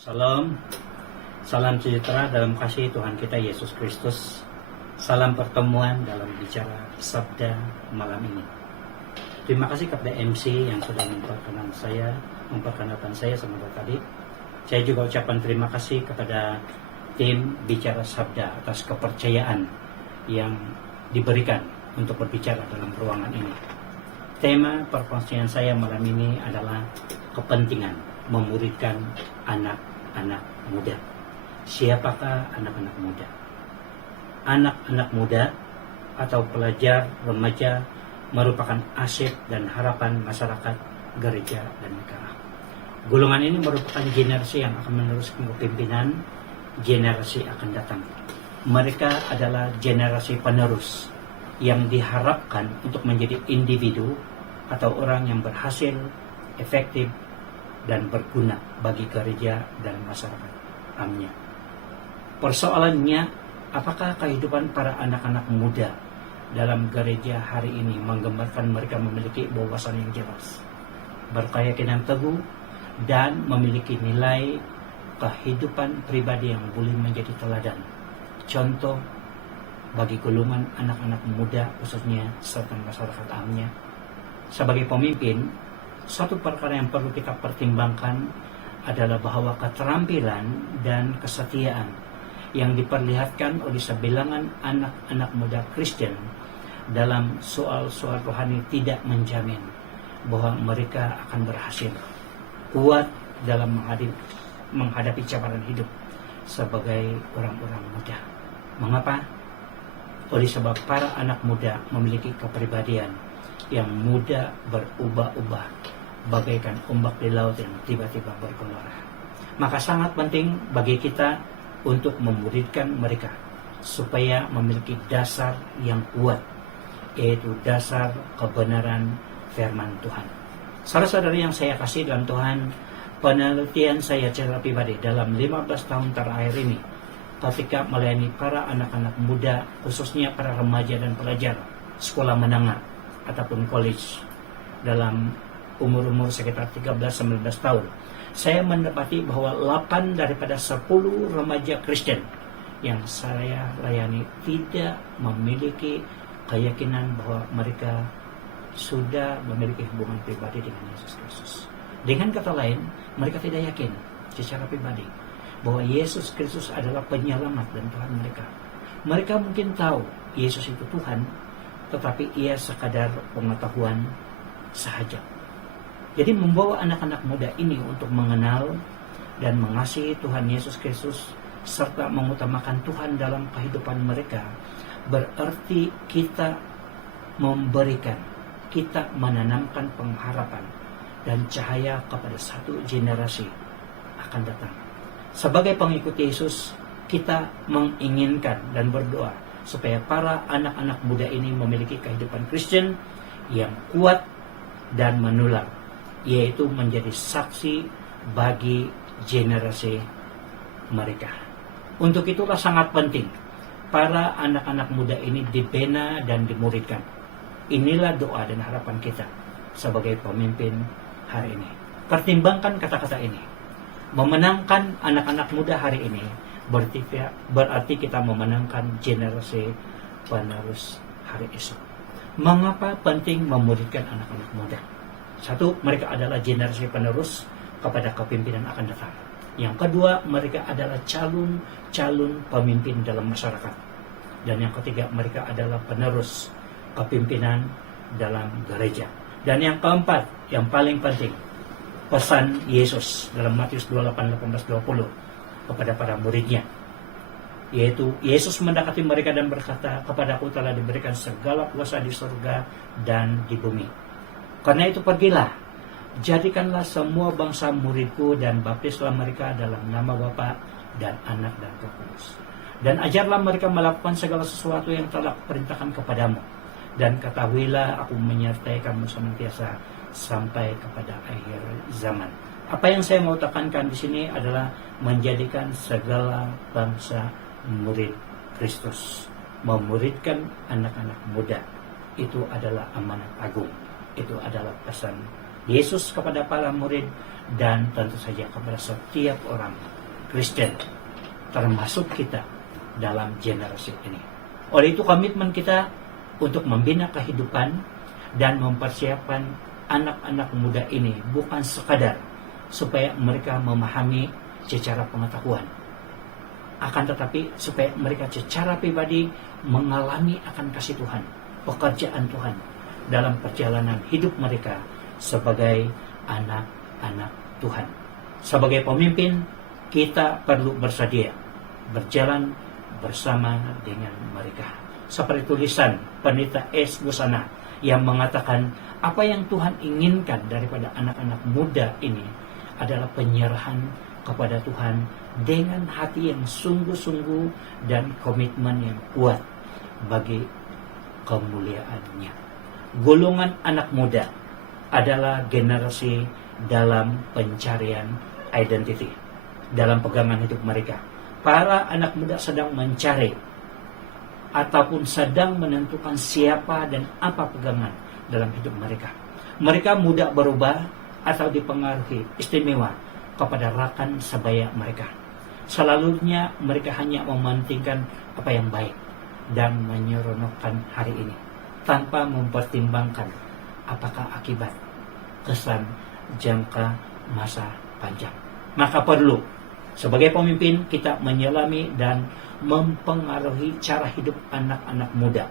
Salam, salam sejahtera dalam kasih Tuhan kita Yesus Kristus. Salam pertemuan dalam bicara sabda malam ini. Terima kasih kepada MC yang sudah memperkenalkan saya sebentar tadi. Saya juga ucapkan terima kasih kepada tim bicara sabda atas kepercayaan yang diberikan untuk berbicara dalam ruangan ini. Tema perkongsian saya malam ini adalah kepentingan memuridkan anak-anak muda. Siapakah anak-anak muda? Anak-anak muda atau pelajar remaja merupakan aset dan harapan masyarakat, gereja, dan negara. Golongan ini merupakan generasi yang akan meneruskan kepemimpinan generasi akan datang. Mereka adalah generasi penerus yang diharapkan untuk menjadi individu atau orang yang berhasil, efektif, dan berguna bagi gereja dan masyarakat. Amin. Persoalannya, apakah kehidupan para anak-anak muda dalam gereja hari ini menggambarkan mereka memiliki wawasan yang jelas, berkeyakinan teguh, dan memiliki nilai kehidupan pribadi yang boleh menjadi teladan, contoh bagi golongan anak-anak muda khususnya serta masyarakat amnya. Sebagai pemimpin, satu perkara yang perlu kita pertimbangkan adalah bahwa keterampilan dan kesetiaan yang diperlihatkan oleh sebilangan anak-anak muda Kristen dalam soal-soal rohani tidak menjamin bahwa mereka akan berhasil kuat dalam menghadapi cabaran hidup sebagai orang-orang muda. Mengapa? Oleh sebab para anak muda memiliki kepribadian yang mudah berubah-ubah bagaikan ombak di laut yang tiba-tiba bergelora. Maka sangat penting bagi kita untuk memuridkan mereka supaya memiliki dasar yang kuat, yaitu dasar kebenaran firman Tuhan. Saudara-saudari yang saya kasih dalam Tuhan, penelitian saya secara pribadi dalam 15 tahun terakhir ini ketika melayani para anak-anak muda, khususnya para remaja dan pelajar sekolah menengah ataupun college dalam umur sekitar 13-19 tahun, saya mendapati bahwa 8 daripada 10 remaja Kristen yang saya layani tidak memiliki keyakinan bahwa mereka sudah memiliki hubungan pribadi dengan Yesus Kristus. Dengan kata lain, mereka tidak yakin secara pribadi bahwa Yesus Kristus adalah penyelamat dan Tuhan mereka. Mereka mungkin tahu Yesus itu Tuhan, tetapi ia sekadar pengetahuan sahaja. Jadi membawa anak-anak muda ini untuk mengenal dan mengasihi Tuhan Yesus Kristus serta mengutamakan Tuhan dalam kehidupan mereka, berarti kita menanamkan pengharapan dan cahaya kepada satu generasi akan datang. Sebagai pengikut Yesus, kita menginginkan dan berdoa supaya para anak-anak muda ini memiliki kehidupan Kristen yang kuat dan menular, yaitu menjadi saksi bagi generasi mereka. Untuk itulah sangat penting para anak-anak muda ini dibina dan dimuridkan. Inilah doa dan harapan kita sebagai pemimpin hari ini. Pertimbangkan kata-kata ini. Memenangkan anak-anak muda hari ini berarti kita memenangkan generasi penerus hari esok. Mengapa penting memuridkan anak-anak muda? Satu, mereka adalah generasi penerus kepada kepemimpinan akan datang. Yang kedua, mereka adalah calon pemimpin dalam masyarakat. Dan yang ketiga, mereka adalah penerus kepemimpinan dalam gereja. Dan yang keempat, yang paling penting, pesan Yesus dalam Matius 28:18-20 kepada para muridnya, yaitu Yesus mendekati mereka dan berkata, "Kepadaku telah diberikan segala kuasa di surga dan di bumi. Karena itu pergilah, jadikanlah semua bangsa muridku dan baptislah mereka dalam nama Bapa dan Anak dan Roh Kudus. Dan ajarlah mereka melakukan segala sesuatu yang telah kuperintahkan kepadamu. Dan ketahuilah aku menyertai kamu senantiasa sampai kepada akhir zaman." Apa yang saya mau tekankan di sini adalah menjadikan segala bangsa murid Kristus. Memuridkan anak-anak muda itu adalah amanat agung. Itu adalah pesan Yesus kepada para murid dan tentu saja kepada setiap orang Kristen, termasuk kita dalam generasi ini. Oleh itu komitmen kita untuk membina kehidupan dan mempersiapkan anak-anak muda ini bukan sekadar supaya mereka memahami secara pengetahuan, akan tetapi supaya mereka secara pribadi mengalami akan kasih Tuhan, pekerjaan Tuhan dalam perjalanan hidup mereka sebagai anak-anak Tuhan. Sebagai pemimpin, kita perlu bersedia berjalan bersama dengan mereka. Seperti tulisan Pendeta S. Busana yang mengatakan apa yang Tuhan inginkan daripada anak-anak muda ini adalah penyerahan kepada Tuhan dengan hati yang sungguh-sungguh dan komitmen yang kuat bagi kemuliaan-Nya. Golongan anak muda adalah generasi dalam pencarian identity, dalam pegangan hidup mereka. Para anak muda sedang mencari ataupun sedang menentukan siapa dan apa pegangan dalam hidup mereka. Mereka mudah berubah atau dipengaruhi istimewa kepada rakan sebaya mereka. Selalunya mereka hanya mementingkan apa yang baik dan menyeronokkan hari ini tanpa mempertimbangkan apakah akibat kesan jangka masa panjang. Maka perlu sebagai pemimpin kita menyelami dan mempengaruhi cara hidup anak-anak muda,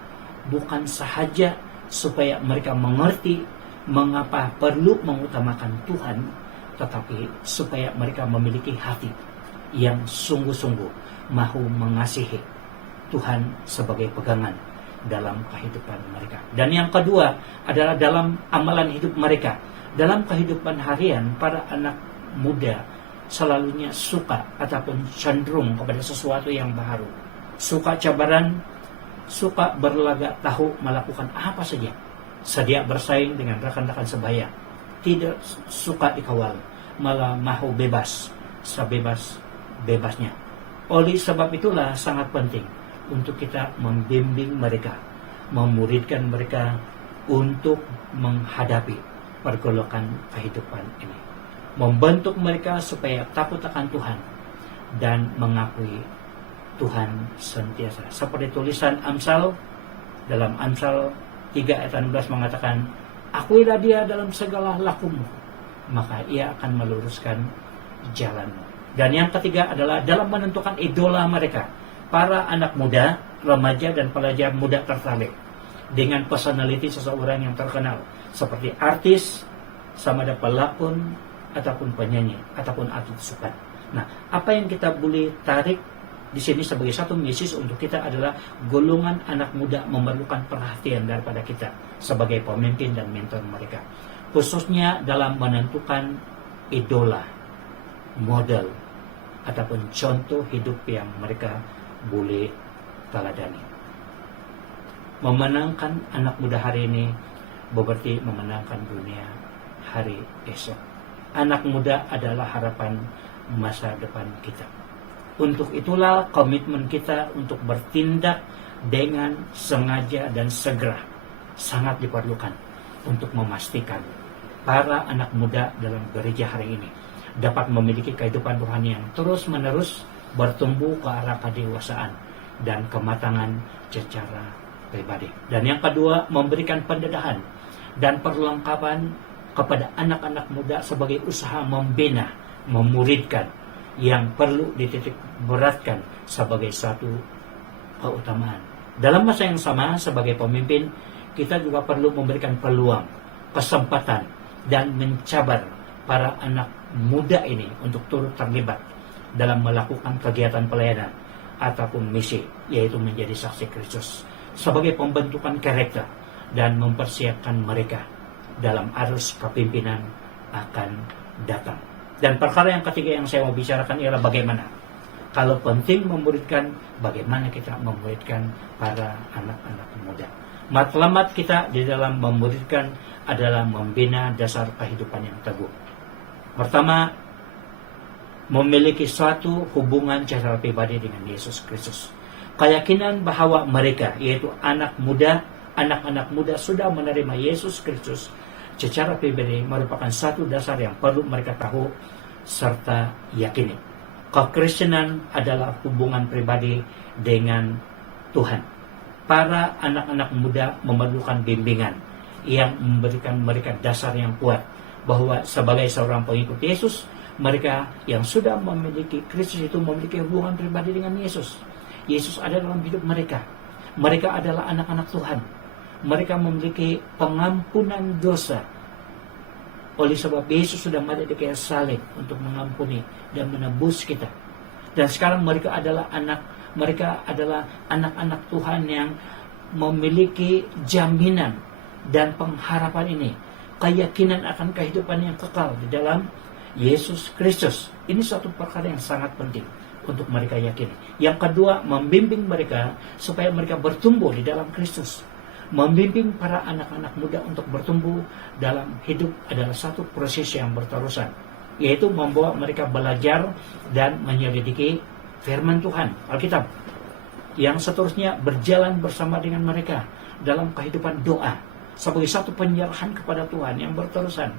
bukan sahaja supaya mereka mengerti mengapa perlu mengutamakan Tuhan, tetapi supaya mereka memiliki hati yang sungguh-sungguh mahu mengasihi Tuhan sebagai pegangan dalam kehidupan mereka. Dan yang kedua adalah dalam amalan hidup mereka. Dalam kehidupan harian, para anak muda selalunya suka ataupun cenderung kepada sesuatu yang baru. Suka cabaran, suka berlagak tahu melakukan apa saja. Sedia bersaing dengan rekan-rekan sebaya. Tidak suka dikawal, malah mahu bebas, sebebas-bebasnya. Oleh sebab itulah sangat penting untuk kita membimbing mereka, memuridkan mereka untuk menghadapi pergolakan kehidupan ini. Membentuk mereka supaya takut akan Tuhan dan mengakui Tuhan sentiasa. Seperti tulisan Amsal, dalam Amsal 3 ayat 16 mengatakan, akuilah dia dalam segala lakumu, maka ia akan meluruskan jalanmu. Dan yang ketiga adalah dalam menentukan idola mereka. Para anak muda, remaja dan pelajar muda tertarik dengan personality seseorang yang terkenal, seperti artis, sama ada pelakon, ataupun penyanyi, ataupun atlet sukan. Nah, apa yang kita boleh tarik di sini sebagai satu message untuk kita adalah golongan anak muda memerlukan perhatian daripada kita sebagai pemimpin dan mentor mereka, khususnya dalam menentukan idola, model, ataupun contoh hidup yang mereka boleh teladani. Memenangkan anak muda hari ini berarti memenangkan dunia hari esok. Anak muda adalah harapan masa depan kita. Untuk itulah komitmen kita untuk bertindak dengan sengaja dan segera sangat diperlukan untuk memastikan para anak muda dalam gereja hari ini dapat memiliki kehidupan rohani yang terus-menerus bertumbuh ke arah kedewasaan dan kematangan secara pribadi. Dan yang kedua, memberikan pendedahan dan perlengkapan kepada anak-anak muda sebagai usaha membina, memuridkan yang perlu dititik beratkan sebagai satu keutamaan. Dalam masa yang sama, sebagai pemimpin, kita juga perlu memberikan peluang, kesempatan, dan mencabar para anak muda ini untuk turut terlibat dalam melakukan kegiatan pelayanan ataupun misi, yaitu menjadi saksi Kristus sebagai pembentukan karakter dan mempersiapkan mereka dalam arus kepimpinan akan datang. Dan perkara yang ketiga yang saya mau bicarakan ialah bagaimana. Kalau penting memuridkan, bagaimana kita memuridkan para anak-anak muda. Matlamat kita di dalam memuridkan adalah membina dasar kehidupan yang teguh. Pertama, memiliki suatu hubungan secara pribadi dengan Yesus Kristus. Keyakinan bahwa mereka, yaitu anak-anak muda sudah menerima Yesus Kristus secara pribadi merupakan satu dasar yang perlu mereka tahu serta yakini. Kekristenan adalah hubungan pribadi dengan Tuhan. Para anak-anak muda memerlukan bimbingan yang memberikan mereka dasar yang kuat bahwa sebagai seorang pengikut Yesus, mereka yang sudah memiliki Kristus itu memiliki hubungan pribadi dengan Yesus. Yesus ada dalam hidup mereka. Mereka adalah anak-anak Tuhan. Mereka memiliki pengampunan dosa. Oleh sebab Yesus sudah mati di kayu salib untuk mengampuni dan menebus kita. Dan sekarang mereka adalah anak-anak Tuhan yang memiliki jaminan dan pengharapan ini, keyakinan akan kehidupan yang kekal di dalam Yesus Kristus. Ini suatu perkara yang sangat penting untuk mereka yakini. Yang kedua, membimbing mereka supaya mereka bertumbuh di dalam Kristus. Membimbing para anak-anak muda untuk bertumbuh dalam hidup adalah satu proses yang berterusan, yaitu membawa mereka belajar dan menyelidiki firman Tuhan, Alkitab. Yang seterusnya berjalan bersama dengan mereka dalam kehidupan doa sebagai satu penyerahan kepada Tuhan yang berterusan.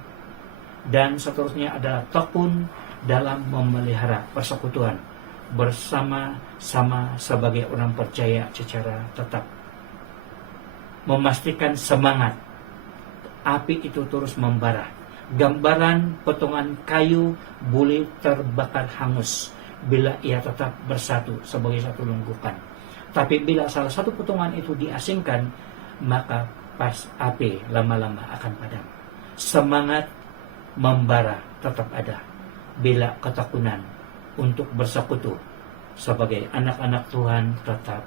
Dan seterusnya adalah tekun dalam memelihara persekutuan bersama-sama sebagai orang percaya secara tetap. Memastikan semangat api itu terus membara. Gambaran potongan kayu boleh terbakar hangus bila ia tetap bersatu sebagai satu lungkukan. Tapi bila salah satu potongan itu diasingkan, maka pas api lama-lama akan padam. Semangat membara tetap ada bila ketekunan untuk bersekutu sebagai anak-anak Tuhan tetap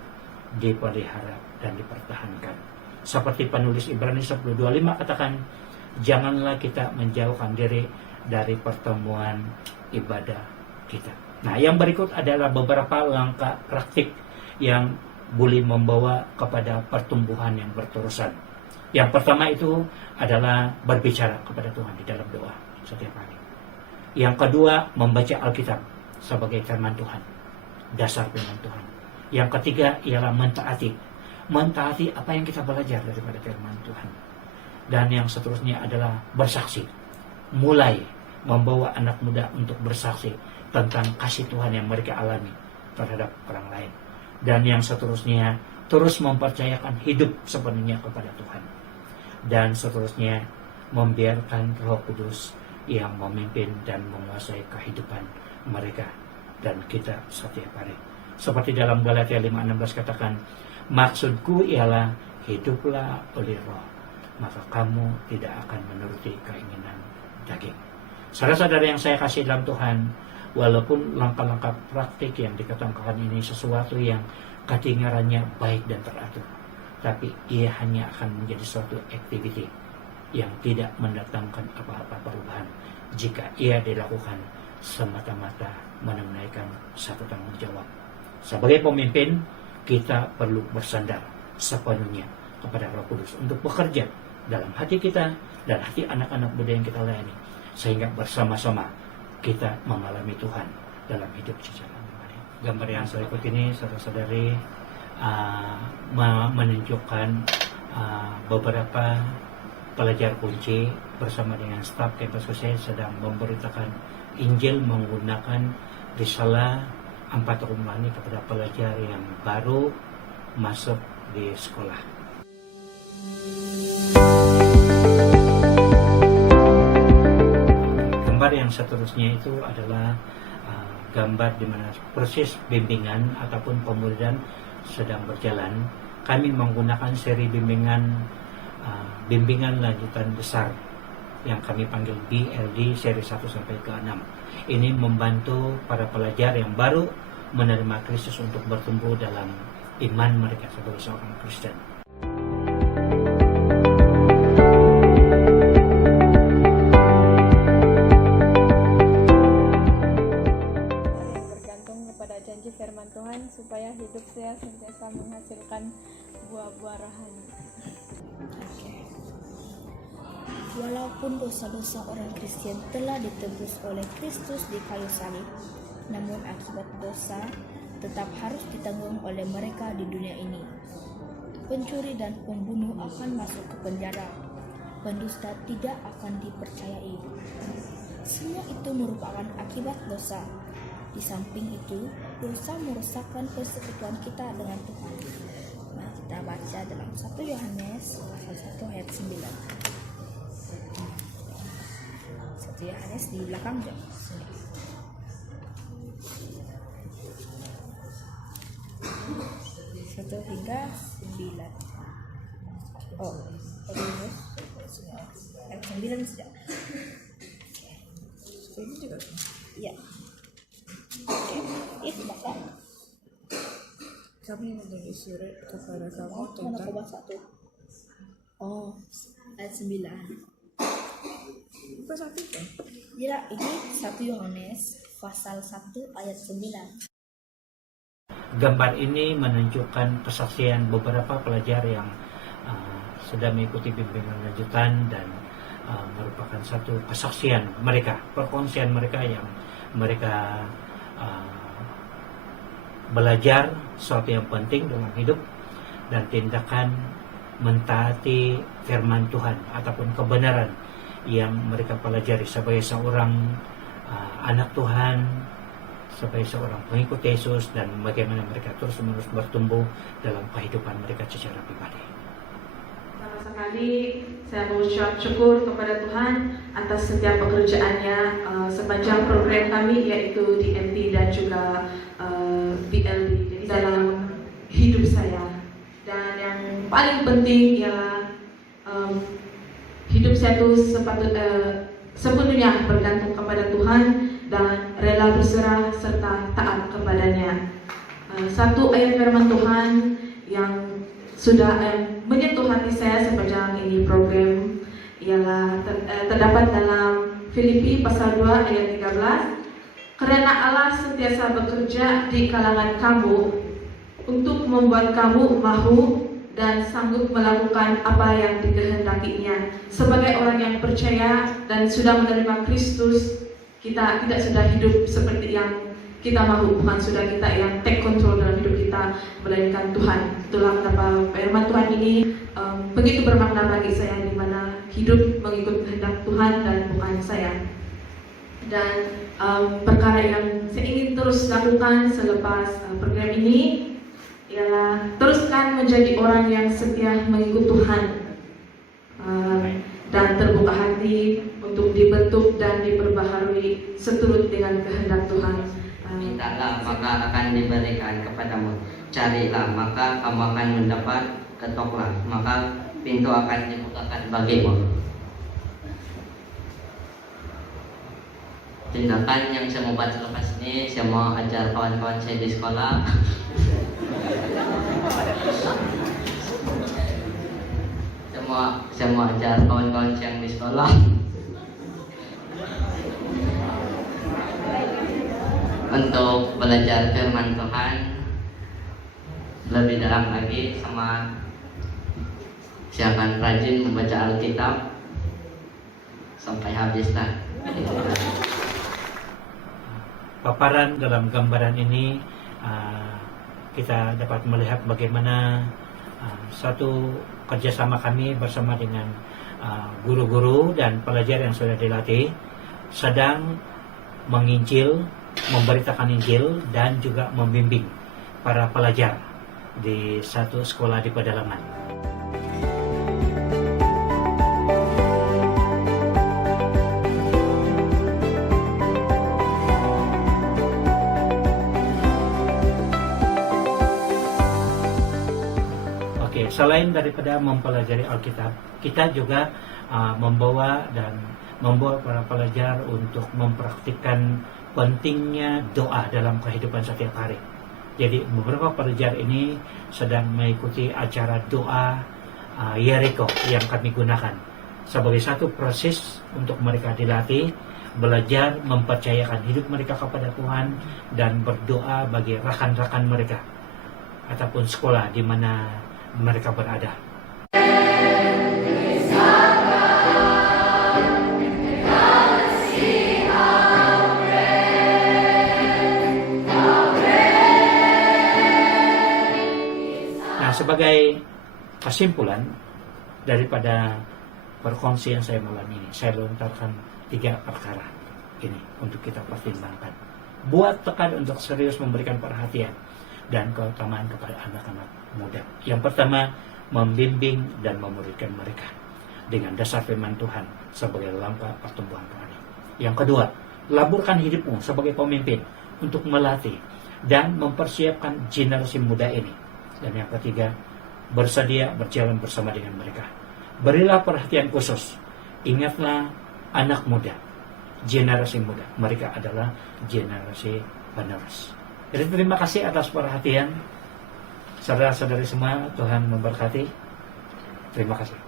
dipelihara dan dipertahankan. Seperti penulis Ibrani 10:25 katakan, janganlah kita menjauhkan diri dari pertemuan ibadah kita. Nah, yang berikut adalah beberapa langkah praktik yang boleh membawa kepada pertumbuhan yang berterusan. Yang pertama itu adalah berbicara kepada Tuhan di dalam doa setiap hari. Yang kedua, membaca Alkitab sebagai firman Tuhan, dasar firman Tuhan. Yang ketiga ialah mentaati apa yang kita belajar daripada firman Tuhan. Dan yang seterusnya adalah bersaksi, mulai membawa anak muda untuk bersaksi tentang kasih Tuhan yang mereka alami terhadap orang lain. Dan yang seterusnya terus mempercayakan hidup sepenuhnya kepada Tuhan. Dan seterusnya membiarkan Roh Kudus yang memimpin dan menguasai kehidupan mereka dan kita setiap hari. Seperti dalam Galatia 5:16 katakan, maksudku ialah hiduplah oleh Roh, maka kamu tidak akan menuruti keinginan daging. Saudara-saudara yang saya kasih dalam Tuhan, walaupun langkah-langkah praktik yang dikatakan ini sesuatu yang kedengarannya baik dan teratur, tapi ia hanya akan menjadi suatu activity yang tidak mendatangkan apa-apa perubahan jika ia dilakukan semata-mata menunaikan satu tanggung jawab. Sebagai pemimpin, kita perlu bersandar sepenuhnya kepada Roh Kudus untuk bekerja dalam hati kita dan hati anak-anak muda yang kita layani, sehingga bersama-sama kita mengalami Tuhan dalam hidup secara pribadi. Gambar yang berikut ini, saudara-saudari, menunjukkan beberapa pelajar kunci bersama dengan staf kampus saya sedang memberitakan Injil menggunakan risalah 4 Romawi kepada pelajar yang baru masuk di sekolah. Gambar yang seterusnya itu adalah gambar di mana proses bimbingan ataupun pemulihan sedang berjalan. Kami menggunakan seri bimbingan lanjutan besar yang kami panggil BLD seri 1 sampai ke 6. Ini membantu para pelajar yang baru menerima Kristus untuk bertumbuh dalam iman mereka sebagai seorang Kristen. Bergantung kepada janji firman Tuhan supaya hidup saya sentiasa menghasilkan buah-buah rohani. Walaupun dosa-dosa orang Kristen telah ditebus oleh Kristus di kayu salib, namun akibat dosa tetap harus ditanggung oleh mereka di dunia ini. Pencuri dan pembunuh akan masuk ke penjara. pendusta tidak akan dipercayai. Semua itu merupakan akibat dosa. Di samping itu, dosa merusakkan persekutuan kita dengan Tuhan. Mari kita baca dalam 1 Yohanes pasal 1 ayat 9. 1 Yohanes di belakang jam. 1 hingga 9. Oh, ayat 9 saja. Ini juga. Iya. Oke, itu baca. Kami menulis surat kepada kamu Mana tentang kau baca tuh? Oh, ayat 9. bukan satu kan? Ya, ini 1 Yohanes pasal 1 ayat 9. Gambar ini menunjukkan kesaksian beberapa pelajar yang sudah mengikuti bimbingan lanjutan dan merupakan satu kesaksian mereka, perkongsian mereka yang mereka belajar sesuatu yang penting dalam hidup dan tindakan mentaati firman Tuhan ataupun kebenaran yang mereka pelajari sebagai seorang anak Tuhan, sebagai seorang pengikut Yesus, dan bagaimana mereka terus-menerus bertumbuh dalam kehidupan mereka secara pribadi. Pertama sekali saya mengucap syukur kepada Tuhan atas setiap pekerjaannya sepanjang program kami, yaitu DMT dan juga BLD. Jadi dalam hidup saya, dan yang paling penting ialah hidup saya itu sepenuhnya bergantung kepada Tuhan dan rela berserah serta taat kepadanya. Satu ayat firman Tuhan yang sudah menyentuh hati saya sepanjang ini program ialah terdapat dalam Filipi pasal 2 ayat 13. Karena Allah sentiasa bekerja di kalangan kamu untuk membuat kamu mahu dan sanggup melakukan apa yang dikehendakinya. Sebagai orang yang percaya dan sudah menerima Kristus, kita tidak sudah hidup seperti yang kita mahu, bukan sudah kita yang take control dalam hidup kita, melainkan Tuhan. Itulah kenapa firman Tuhan ini begitu bermakna bagi saya, di mana hidup mengikut kehendak Tuhan dan bukan saya. Dan perkara yang saya ingin terus lakukan selepas program ini ialah teruskan menjadi orang yang setia mengikut Tuhan dan terbuka hati untuk dibentuk dan diperbaharui seturut dengan kehendak Tuhan. Mintalah maka akan diberikan kepadamu, carilah maka kamu akan mendapat, ketoklah maka pintu akan dibukakan bagimu. Tindakan yang saya mau baca lepas ini, saya mau ajar kawan-kawan saya di sekolah. Saya mau ajar kawan-kawan saya yang di sekolah untuk belajar firman Tuhan lebih dalam lagi, sama saya akan rajin membaca Alkitab sampai habis lah. Paparan dalam gambaran ini kita dapat melihat bagaimana satu kerjasama kami bersama dengan guru-guru dan pelajar yang sudah dilatih sedang menginjil, memberitakan Injil dan juga membimbing para pelajar di satu sekolah di pedalaman. Oke, selain daripada mempelajari Alkitab, kita juga membawa para pelajar untuk mempraktikkan pentingnya doa dalam kehidupan setiap hari. Jadi beberapa pelajar ini sedang mengikuti acara doa Yeriko yang kami gunakan sebagai satu proses untuk mereka dilatih belajar mempercayakan hidup mereka kepada Tuhan dan berdoa bagi rekan-rekan mereka ataupun sekolah di mana mereka berada. Sebagai kesimpulan daripada perkongsian saya malam ini, saya lontarkan 3 perkara ini untuk kita pertimbangkan. Buat tekan untuk serius memberikan perhatian dan keutamaan kepada anak-anak muda. Yang pertama, membimbing dan memuridkan mereka dengan dasar firman Tuhan sebagai langkah pertumbuhan rohani. Yang kedua, laburkan hidupmu sebagai pemimpin untuk melatih dan mempersiapkan generasi muda ini. Dan yang ketiga, bersedia berjalan bersama dengan mereka. Berilah perhatian khusus. Ingatlah anak muda, generasi muda. Mereka adalah generasi penerus. Jadi terima kasih atas perhatian. Saudara-saudari semua, Tuhan memberkati. Terima kasih.